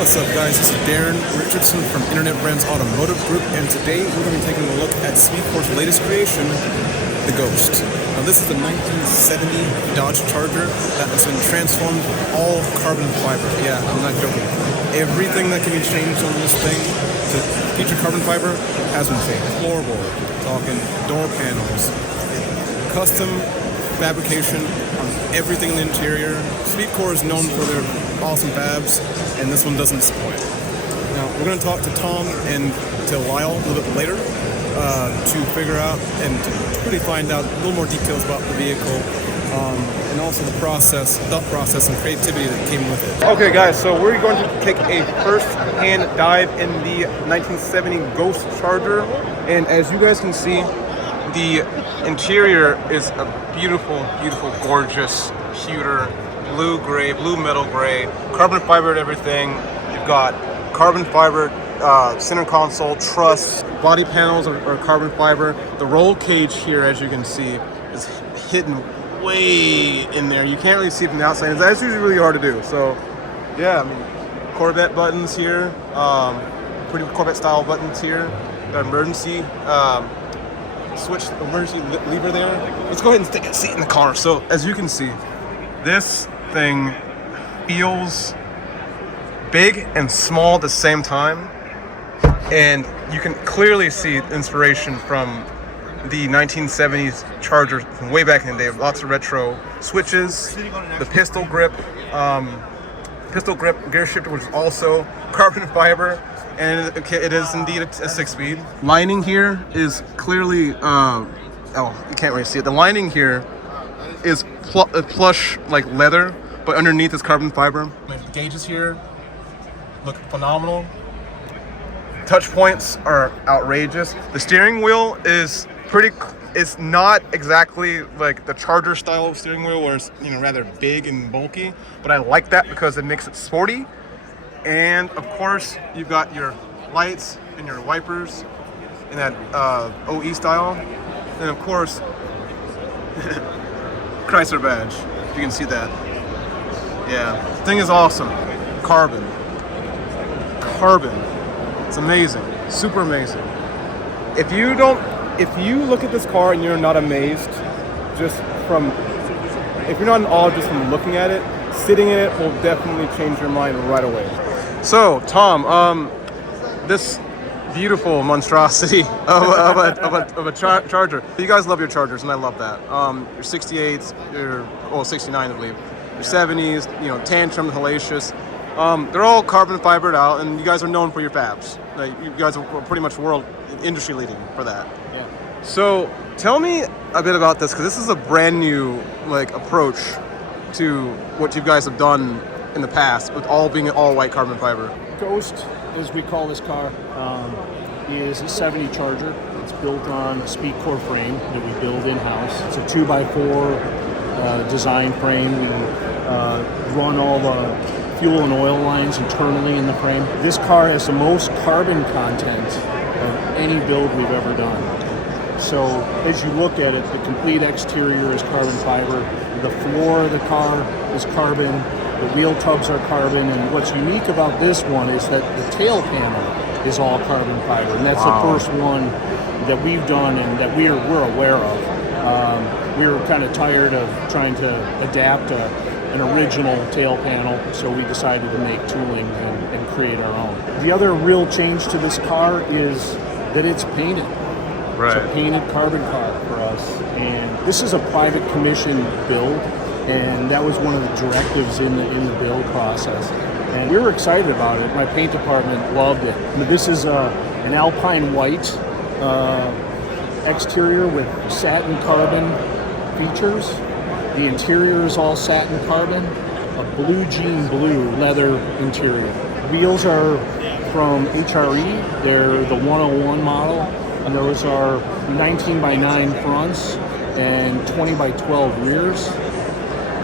What's up, guys? This is Derin Richardson from Internet Brands Automotive Group, and today we're going to be taking a look at SpeedKore's latest creation, the Ghost. Now, this is a 1970 Dodge Charger that has been transformed all carbon fiber. Yeah, I'm not joking. Everything that can be changed on this thing to feature carbon fiber has been changed. Floorboard, talking door panels, custom fabrication on everything in the interior. SpeedKore is known for their awesome fabs, and this one doesn't disappoint. Now, we're going to talk to Tom and to Lyle a little bit later to figure out and to really find out a little more details about the vehicle and also the process, thought process, and creativity that came with it. Okay, guys, so we're going to take a first-hand dive in the 1970 Ghost Charger, and as you guys can see, the interior is a beautiful, beautiful, gorgeous, pewter, blue-gray, blue metal gray, carbon fibered everything. You've got carbon fibered center console, truss, body panels are carbon fiber. The roll cage here, as you can see, is hidden way in there. You can't really see it from the outside. That's usually really hard to do. So, yeah, I mean, Corvette buttons here, pretty Corvette style buttons here. Got emergency switch, emergency lever there. Let's go ahead and take a seat in the car. So, as you can see, this thing feels big and small at the same time, and you can clearly see inspiration from the 1970s Charger from way back in the day. Lots of retro switches, the pistol grip gear shifter, which is also carbon fiber, and it is indeed a 6-speed. Lining here is clearly you can't really see it. The lining here is plush like leather, but underneath is carbon fiber. The gauges here look phenomenal. Touch points are outrageous. The steering wheel is it's not exactly like the Charger style of steering wheel where it's rather big and bulky, but I like that because it makes it sporty. And of course, you've got your lights and your wipers in that OE style, and of course Chrysler badge, if you can see that. Yeah, the thing is awesome. Carbon. It's amazing, super amazing. If you look at this car and you're not amazed, if you're not in awe just from looking at it, sitting in it will definitely change your mind right away. So, Tom, this beautiful monstrosity of a Charger. You guys love your Chargers, and I love that. Your 68s, your 69, I believe. Your 70s, tantrum, hellacious. They're all carbon fibered out, and you guys are known for your fabs. Like, you guys are pretty much world industry leading for that. Yeah. So tell me a bit about this, because this is a brand new approach to what you guys have done in the past, with all being all white carbon fiber. Ghost, as we call this car, is a 70 Charger. It's built on a SpeedKore frame that we build in-house. It's a 2x4 design frame. We run all the fuel and oil lines internally in the frame. This car has the most carbon content of any build we've ever done. So as you look at it, the complete exterior is carbon fiber. The floor of the car is carbon. The wheel tubs are carbon, and what's unique about this one is that the tail panel is all carbon fiber, and that's the first one that we've done and that we're aware of. We were kind of tired of trying to adapt an original tail panel, so we decided to make tooling and create our own. The other real change to this car is that it's painted. Right. It's a painted carbon car for us, and this is a private commission build. And that was one of the directives in the build process. And we were excited about it. My paint department loved it. This is an Alpine white exterior with satin carbon features. The interior is all satin carbon. A blue jean blue leather interior. Wheels are from HRE. They're the 101 model. And those are 19x9 fronts and 20x12 rears.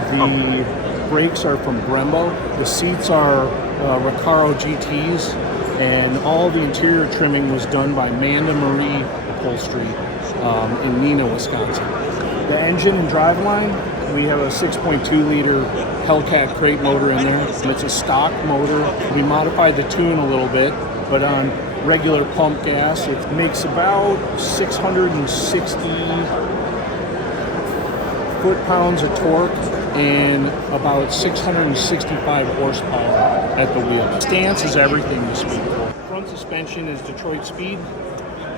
The brakes are from Brembo. The seats are Recaro GTs, and all the interior trimming was done by Manda Marie Upholstery in Neenah, Wisconsin. The engine and driveline, we have a 6.2 liter Hellcat crate motor in there. It's a stock motor. We modified the tune a little bit, but on regular pump gas, it makes about 660 foot-pounds of torque and about 665 horsepower at the wheel. Stance is everything to SpeedKore. Front suspension is Detroit Speed.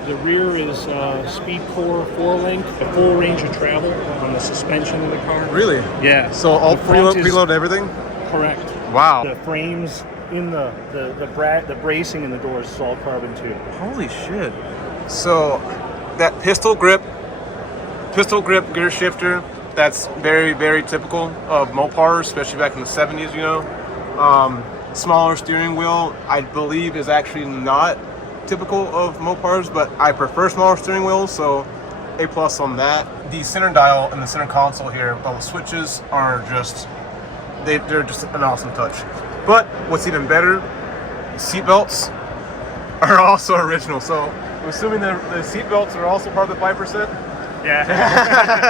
The rear is SpeedKore 4-link, a full range of travel on the suspension of the car. Really? Yeah. So all preload everything? Correct. Wow. The frames in the bracing in the doors is all carbon too. Holy shit. So that pistol grip gear shifter, that's very, very typical of Mopars, especially back in the 70s, you know. Smaller steering wheel, I believe, is actually not typical of Mopars, but I prefer smaller steering wheels, so A+ on that. The center dial and the center console here, both switches are just, they're just an awesome touch. But what's even better, seat belts are also original. So I'm assuming the seat belts are also part of the 5%? Yeah.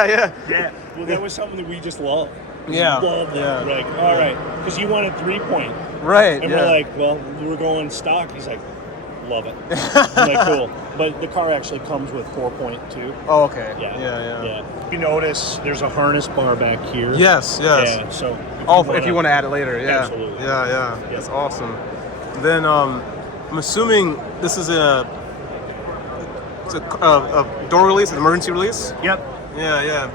Yeah. Yeah. Well, that was something that we just loved. Yeah. Loved it. Yeah. We're like, all right, because you wanted 3-point. Right. And yeah. we're like, well, we're going stock. He's like, love it. I'm like, cool. But the car actually comes with 4-point too. Oh, okay. Yeah. You notice there's a harness bar back here. Yes. Yeah. So If you want to add it later, yeah. Absolutely. Yeah. That's awesome. Then I'm assuming this is a door release, an emergency release. Yep. Yeah.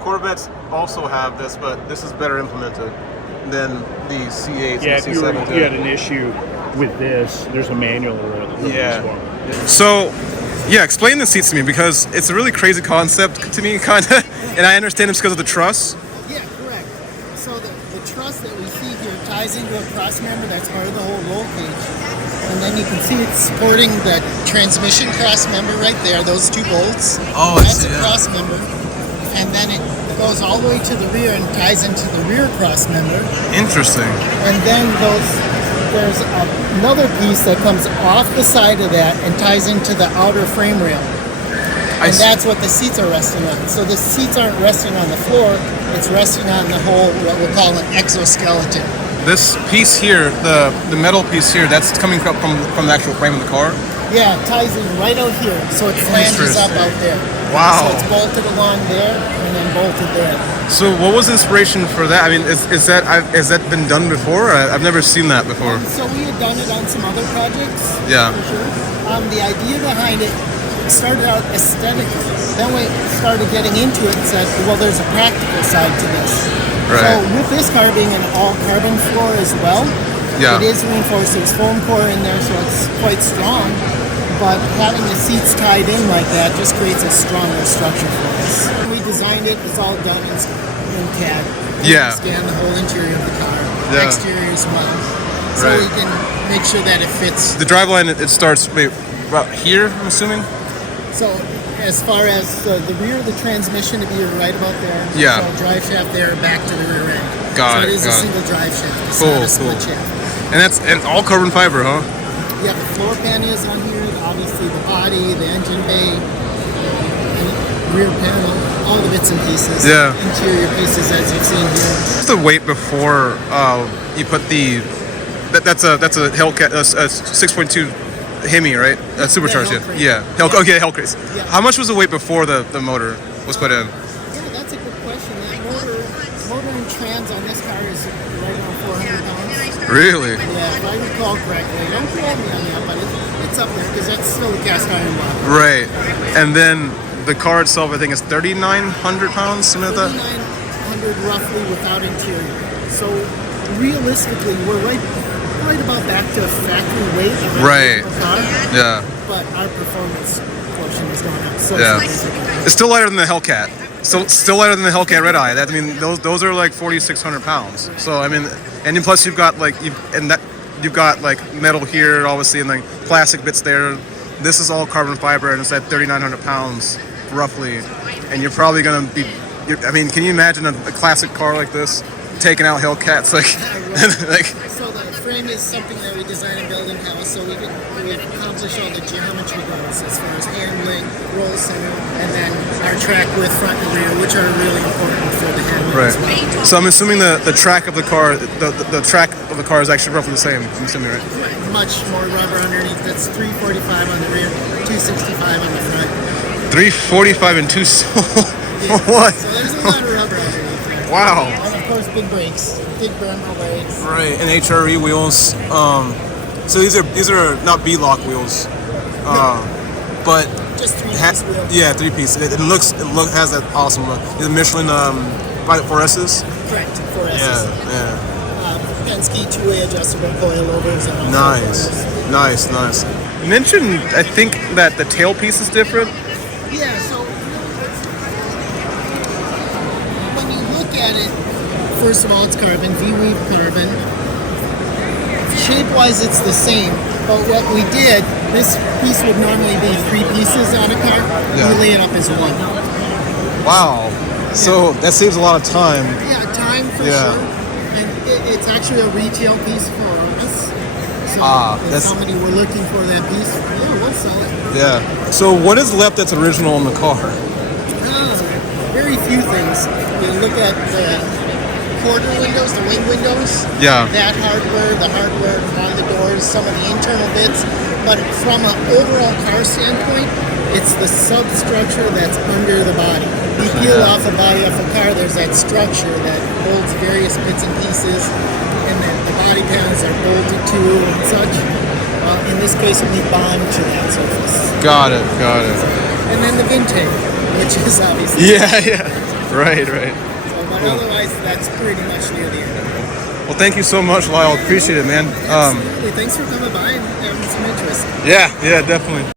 Corvettes also have this, but this is better implemented than the C8s Yeah, and if the you C7s. had an issue with this, there's a manual release for it. So, yeah, explain the seats to me, because it's a really crazy concept to me, kind of, and I understand it's because of the truss. Yeah, correct. So the truss that we see here ties into a cross member that's part of the whole roll cage. And then you can see it's supporting the transmission cross member right there, those two bolts. Oh, that's a cross member. And then it goes all the way to the rear and ties into the rear cross member. Interesting. And then there's another piece that comes off the side of that and ties into the outer frame rail. And that's what the seats are resting on. So the seats aren't resting on the floor, it's resting on the whole, what we'll call an exoskeleton. This piece here, the metal piece here, that's coming from the actual frame of the car? Yeah, it ties in right out here, so it flanges up out there. Wow. So it's bolted along there and then bolted there. So what was the inspiration for that? I mean, has that been done before? I've never seen that before. So we had done it on some other projects. Yeah. For sure. The idea behind it started out aesthetically. Then we started getting into it and said, well, there's a practical side to this. Right. So with this car being an all-carbon floor as well, it is reinforced. There's foam core in there, so it's quite strong. But having the seats tied in like that just creates a stronger structure for us. When we designed it, it's all done in CAD. Yeah. We scan the whole interior of the car, exterior as well. So Right. we can make sure that it fits. The driveline, it starts about here, I'm assuming? So as far as the rear of the transmission to be right about there. Yeah. So drive shaft there, back to the rear end. Got so it, it is a got it. single drive shaft. It's Cool, not a split cool. shaft. And it's all carbon fiber, huh? Yeah, the floor pan is on here, obviously the body, the engine bay, and rear panel, all the bits and pieces. Yeah. Interior pieces as you've seen here. What's the weight before you put that's a Hellcat, a 6.2 Hemi, right? Supercharged, Hellcat. yeah. Okay, Hellcat. Yeah. How much was the weight before the motor was put in? Yeah, that's a good question. That motor and trans on this car is right around 400 pounds. Really? Yeah, if I recall correctly. Don't quote me on that, but it's up there because that's still a cast iron body. Right. And then the car itself, I think, is 3,900 pounds, something like that? 3,900 roughly without interior. So realistically, we're right about back to factory weight of the car. Yeah. But our performance portion has gone up so Yeah. significantly. It's still lighter than the Hellcat. Still lighter than the Hellcat Red Eye. I mean, those are like 4,600 pounds. So I mean, and then plus you've got metal here, obviously, and then plastic bits there. This is all carbon fiber, and it's at 3,900 pounds roughly. And you're probably gonna be. I mean, can you imagine a classic car like this taking out Hellcats like? So the frame frame is something that we design and build in-house, so we accomplish all the geometry goals as far as handling, roll center, and then our track width front and rear, which are really important for the handling Right. as well. So I'm assuming the track of the car, the track of the car is actually roughly the same. I'm assuming, right? Right. Much more rubber underneath. That's 345 on the rear, 265 on the front. 345 and 2. Yeah. What? So there's a lot of rubber underneath there. Wow. And of course, big brakes, big Brembo brakes. Right, and HRE wheels. So these are not B-lock wheels, but Just three-piece wheel. yeah, 3-piece. It has that awesome look. The Michelin 4S's. Correct. 4S's. Yeah. Penske two-way adjustable coilovers and all Nice. You mentioned, I think, that the tailpiece is different. Yeah, so when you look at it, first of all, it's carbon, V-weave carbon. Shape-wise, it's the same, but what we did, this piece would normally be 3 pieces on a car. Yeah. We lay it up as 1. Wow. So that saves a lot of time. Yeah, time for Yeah. sure. And it's actually a retail piece for us. So if that's- somebody were looking for that piece, yeah, we'll sell it. Yeah. So what is left that's original in the car? Very few things. You look at the quarter windows, the wing windows. Yeah. That hardware, the hardware on the doors, some of the internal bits. But from an overall car standpoint, it's the substructure that's under the body. You peel off a body off a car, there's that structure that holds various bits and pieces, and then the body panels are bolted to and such. In this case, we bond to that surface. Got it. And then the Vinteg, which is obviously. Yeah. Right. But otherwise, that's pretty much near the end. Well, thank you so much, Lyle. Appreciate it, man. Absolutely. Thanks for coming by and having some interest. Yeah, definitely.